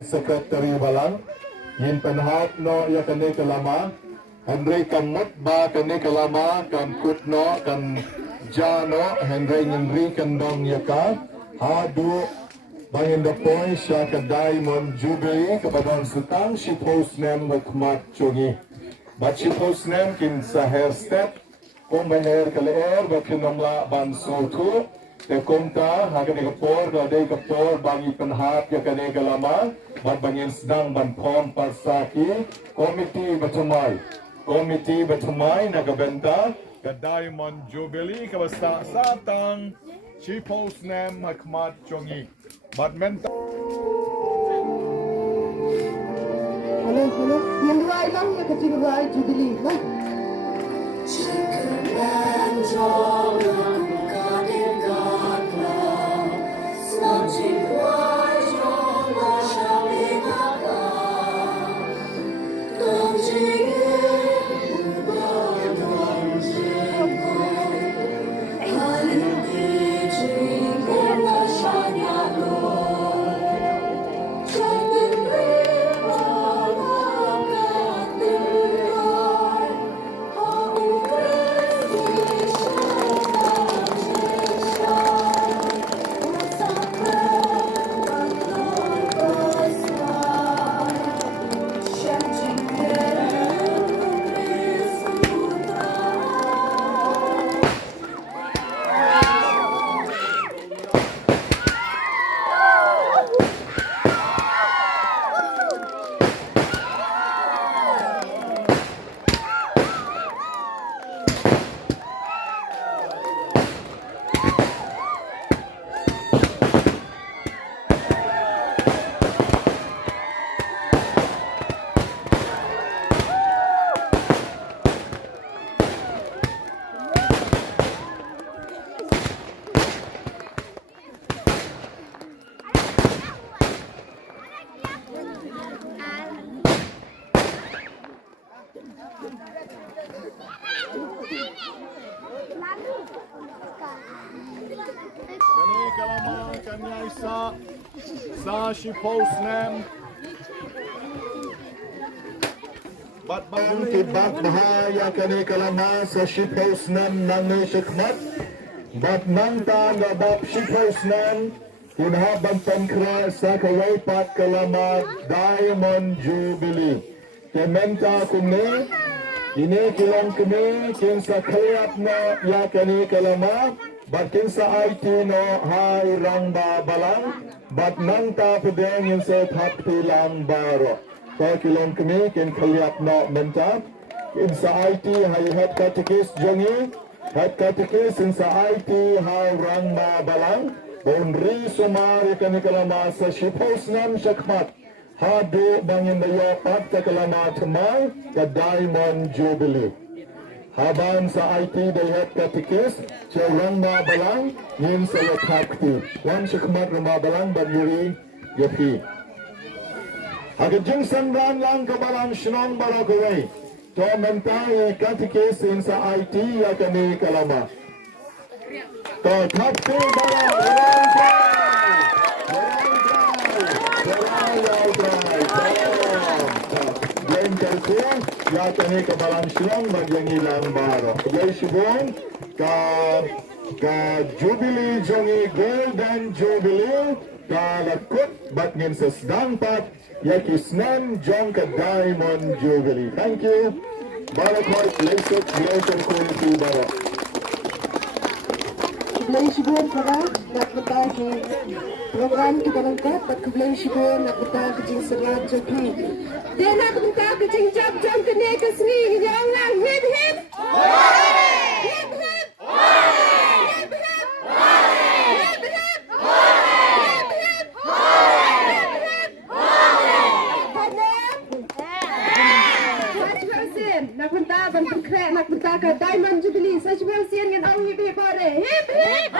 Secretary Balang, yin pynhap no ya kane kalama, Henry kamut ba kane kalama kan kut no kan jano Henry ngri kan dong yaka, hadu bangin the point sya ka Diamond Jubilee kabadon sutang she post nem bakmat chungi, but she post nem kin sa hair step, kung hair kaleer bakin namla ban sotu. Te kumta hakan kapor gadai kapor bangi pynhap ya kane kalama bat bangin sedang ban pom parsaki komiti batumai nagabenta ka Diamond Jubilee ka basta satang chipos nem hakmat chongi bat menta Hello yang rai lang ya ka jingrakhe Jubilee na kane kalama kanya isa sa chipos nem bat bangin tibak bahaya kane kalama sa chipos nem nang shikmat bat manta ngabab chipos nem pynhap pankra sa kawai pat kalama Diamond Jubilee kementa kumne ini kilong kene kin sa khayat na ya kane kalama bat kin sa IT no hai rang ba balang bat nang ta pedeng in sa thap tilang baro so kilong kene kin khayat no menta in sa IT hai head catechist jongi head catechist in sa IT hai rang ba balang bonri sumar kane kalama sa chipos nam shakmat hadu bangin daya pat ka kalama thamai ka Diamond Jubilee haban sa IT dayat katikis chawang ma balang yin sa yathakti wan shakmat rama balang banyuri yapi agajing sanran lang ka balang shnong balagaway to mentai katikis in sa IT ya kani kalama to thakti balang ya kani ka balang siyang magyangi lang baro. Kaya sibong ka Jubilee jongi Golden Jubilee ka lakot bat ngin sa sdangpat ya snem jong ka Diamond Jubilee. Thank you. Baro ko lesot greater quality baro. Kublay sibon para nakita ki program kita lengkap bat kublay sibon nakita ki jing serat joki dan nakita ki jing jab jam kene ke sni yang lang hip hip hip hip hip hip nakpunta ban pagkre nakpunta ka Diamond Jubilee sa Jubilee yan ang hip hip hip hip hip